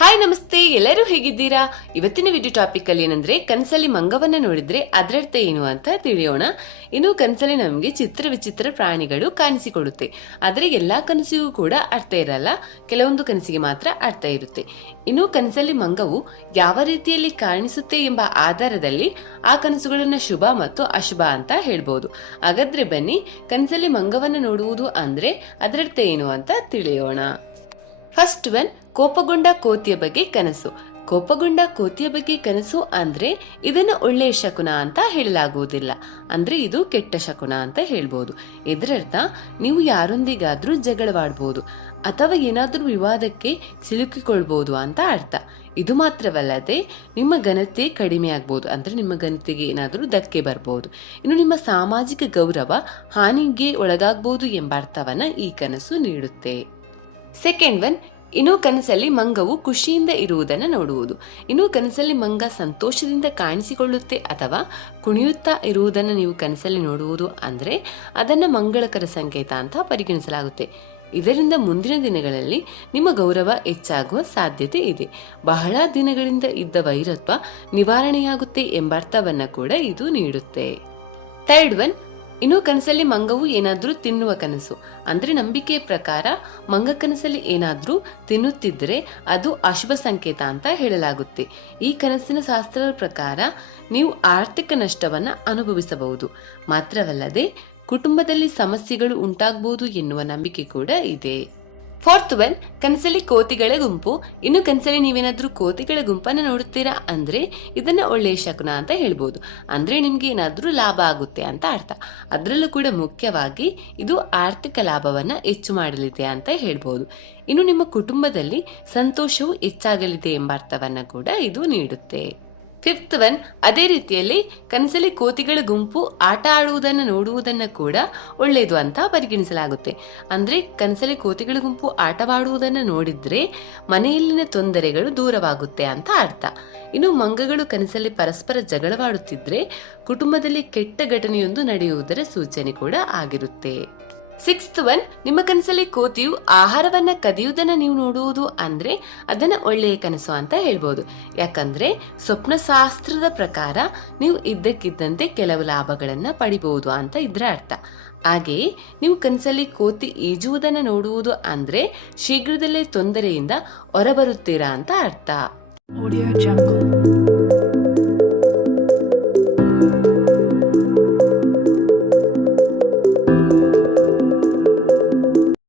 Hi ನಮಸ್ತೆ. ಎಲ್ಲರೂ ಹೇಗಿದ್ದೀರಾ? ಇವತ್ತಿನ ವಿಡಿಯೋ ಟಾಪಿಕ್ ಅಲ್ಲಿ ಏನಂದ್ರೆ, ಕನಸಲ್ಲಿ ಮಂಗವನ್ನ ನೋಡಿದ್ರೆ ಅದರರ್ಥ ಏನು ಅಂತ ತಿಳಿಯೋಣ. ಇನ್ನು ಕನಸಲ್ಲಿ ನಮಗೆ ಚಿತ್ರ ವಿಚಿತ್ರ ಪ್ರಾಣಿಗಳು ಕಾಣಿಸಿಕೊಡುತ್ತೆ. ಆದರೆ ಎಲ್ಲಾ ಕನಸಿಗೂ ಕೂಡ ಅರ್ಥ ಇರಲ್ಲ. ಕೆಲವೊಂದು ಕನಸಿಗೆ ಮಾತ್ರ ಅರ್ಥ ಇರುತ್ತೆ. ಇನ್ನು ಕನಸಲ್ಲಿ ಮಂಗವು ಯಾವ ರೀತಿಯಲ್ಲಿ ಕಾಣಿಸುತ್ತೆ ಎಂಬ ಆಧಾರದಲ್ಲಿ ಆ ಕನಸುಗಳನ್ನ ಶುಭ ಮತ್ತು ಅಶುಭ ಅಂತ ಹೇಳ್ಬೋದು. ಹಾಗಾದ್ರೆ ಬನ್ನಿ, ಕನಸಲ್ಲಿ ಮಂಗವನ್ನ ನೋಡುವುದು ಅಂದ್ರೆ ಅದರರ್ಥ ಏನು ಅಂತ ತಿಳಿಯೋಣ. ಫಸ್ಟ್ ಒನ್ ಕೋಪಗೊಂಡ ಕೋತಿಯ ಬಗ್ಗೆ ಕನಸು. ಕೋಪಗೊಂಡ ಕೋತಿಯ ಬಗ್ಗೆ ಕನಸು ಅಂದ್ರೆ ಇದನ್ನು ಒಳ್ಳೆಯ ಶಕುನ ಅಂತ ಹೇಳಲಾಗುವುದಿಲ್ಲ. ಅಂದ್ರೆ ಇದು ಕೆಟ್ಟ ಶಕುನ ಅಂತ ಹೇಳ್ಬೋದು. ಇದರರ್ಥ, ನೀವು ಯಾರೊಂದಿಗಾದ್ರೂ ಜಗಳವಾಡ್ಬೋದು ಅಥವಾ ಏನಾದರೂ ವಿವಾದಕ್ಕೆ ಸಿಲುಕಿಕೊಳ್ಬೋದು ಅಂತ ಅರ್ಥ. ಇದು ಮಾತ್ರವಲ್ಲದೆ ನಿಮ್ಮ ಘನತೆ ಕಡಿಮೆ ಆಗ್ಬೋದು. ಅಂದ್ರೆ ನಿಮ್ಮ ಘನತೆಗೆ ಏನಾದರೂ ಧಕ್ಕೆ ಬರ್ಬೋದು. ಇನ್ನು ನಿಮ್ಮ ಸಾಮಾಜಿಕ ಗೌರವ ಹಾನಿಗೆ ಒಳಗಾಗ್ಬೋದು ಎಂಬ ಅರ್ಥವನ್ನ ಈ ಕನಸು ನೀಡುತ್ತೆ. ಸೆಕೆಂಡ್ ಒನ್ ಇನ್ನು ಕನಸಲ್ಲಿ ಮಂಗವು ಖುಷಿಯಿಂದ ಇರುವುದನ್ನು ನೋಡುವುದು. ಇನ್ನು ಕನಸಲ್ಲಿ ಮಂಗ ಸಂತೋಷದಿಂದ ಕಾಣಿಸಿಕೊಳ್ಳುತ್ತೆ ಅಥವಾ ಕುಣಿಯುತ್ತಾ ಇರುವುದನ್ನು ನೀವು ಕನಸಲ್ಲಿ ನೋಡುವುದು ಅಂದರೆ ಅದನ್ನು ಮಂಗಳಕರ ಸಂಕೇತ ಅಂತ ಪರಿಗಣಿಸಲಾಗುತ್ತೆ. ಇದರಿಂದ ಮುಂದಿನ ದಿನಗಳಲ್ಲಿ ನಿಮ್ಮ ಗೌರವ ಹೆಚ್ಚಾಗುವ ಸಾಧ್ಯತೆ ಇದೆ. ಬಹಳ ದಿನಗಳಿಂದ ಇದ್ದ ವೈರತ್ವ ನಿವಾರಣೆಯಾಗುತ್ತೆ ಎಂಬ ಅರ್ಥವನ್ನು ಕೂಡ ಇದು ನೀಡುತ್ತೆ. ಥರ್ಡ್ ಒನ್ ಇನ್ನು ಕನಸಲ್ಲಿ ಮಂಗವು ಏನಾದರೂ ತಿನ್ನುವ ಕನಸು. ಅಂದ್ರೆ ನಂಬಿಕೆಯ ಪ್ರಕಾರ ಮಂಗ ಕನಸಲ್ಲಿ ಏನಾದರೂ ತಿನ್ನುತ್ತಿದ್ದರೆ ಅದು ಅಶುಭ ಸಂಕೇತ ಅಂತ ಹೇಳಲಾಗುತ್ತೆ. ಈ ಕನಸಿನ ಶಾಸ್ತ್ರದ ಪ್ರಕಾರ ನೀವು ಆರ್ಥಿಕ ನಷ್ಟವನ್ನು ಅನುಭವಿಸಬಹುದು. ಮಾತ್ರವಲ್ಲದೆ ಕುಟುಂಬದಲ್ಲಿ ಸಮಸ್ಯೆಗಳು ಉಂಟಾಗಬಹುದು ಎನ್ನುವ ನಂಬಿಕೆ ಕೂಡ ಇದೆ. ಫೋರ್ತ್ ಒನ್ ಕನಸಲ್ಲಿ ಕೋತಿಗಳ ಗುಂಪು. ಇನ್ನು ಕನಸಲ್ಲಿ ನೀವೇನಾದರೂ ಕೋತಿಗಳ ಗುಂಪನ್ನು ನೋಡುತ್ತೀರಾ ಅಂದ್ರೆ ಇದನ್ನ ಒಳ್ಳೆಯ ಶಕುನ ಅಂತ ಹೇಳ್ಬೋದು. ಅಂದ್ರೆ ನಿಮಗೆ ಏನಾದರೂ ಲಾಭ ಆಗುತ್ತೆ ಅಂತ ಅರ್ಥ. ಅದರಲ್ಲೂ ಕೂಡ ಮುಖ್ಯವಾಗಿ ಇದು ಆರ್ಥಿಕ ಲಾಭವನ್ನ ಹೆಚ್ಚು ಮಾಡಲಿದೆ ಅಂತ ಹೇಳ್ಬೋದು. ಇನ್ನು ನಿಮ್ಮ ಕುಟುಂಬದಲ್ಲಿ ಸಂತೋಷವು ಹೆಚ್ಚಾಗಲಿದೆ ಎಂಬ ಅರ್ಥವನ್ನ ಕೂಡ ಇದು ನೀಡುತ್ತೆ. ಫಿಫ್ತ್ ಒನ್ ಅದೇ ರೀತಿಯಲ್ಲಿ ಕನಸಲ್ಲಿ ಕೋತಿಗಳ ಗುಂಪು ಆಟ ಆಡುವುದನ್ನು ನೋಡುವುದನ್ನು ಕೂಡ ಒಳ್ಳೆಯದು ಅಂತ ಪರಿಗಣಿಸಲಾಗುತ್ತೆ. ಅಂದರೆ ಕನಸಲ್ಲಿ ಕೋತಿಗಳ ಗುಂಪು ಆಟವಾಡುವುದನ್ನು ನೋಡಿದರೆ ಮನೆಯಲ್ಲಿನ ತೊಂದರೆಗಳು ದೂರವಾಗುತ್ತೆ ಅಂತ ಅರ್ಥ. ಇನ್ನು ಮಂಗಗಳು ಕನಸಲ್ಲಿ ಪರಸ್ಪರ ಜಗಳವಾಡುತ್ತಿದ್ದರೆ ಕುಟುಂಬದಲ್ಲಿ ಕೆಟ್ಟ ಘಟನೆಯೊಂದು ನಡೆಯುವುದರ ಸೂಚನೆ ಕೂಡ ಆಗಿರುತ್ತೆ. ಸಿಕ್ಸ್ತ್ ಒನ್ ನಿಮ್ಮ ಕನಸಲ್ಲಿ ಕೋತಿಯು ಆಹಾರವನ್ನ ಕದಿಯುವುದನ್ನ ನೀವು ನೋಡುವುದು ಅಂದ್ರೆ ಅದನ್ನ ಒಳ್ಳೆಯ ಕನಸು ಅಂತ ಹೇಳ್ಬೋದು. ಯಾಕಂದ್ರೆ ಸ್ವಪ್ನ ಶಾಸ್ತ್ರದ ಪ್ರಕಾರ ನೀವು ಇದ್ದಕ್ಕಿದ್ದಂತೆ ಕೆಲವು ಲಾಭಗಳನ್ನ ಪಡಿಬಹುದು ಅಂತ ಇದ್ರ ಅರ್ಥ. ಹಾಗೆಯೇ ನೀವು ಕನಸಲ್ಲಿ ಕೋತಿ ಈಜುವುದನ್ನ ನೋಡುವುದು ಅಂದ್ರೆ ಶೀಘ್ರದಲ್ಲೇ ತೊಂದರೆಯಿಂದ ಹೊರಬರುತ್ತೀರಾ ಅಂತ ಅರ್ಥ.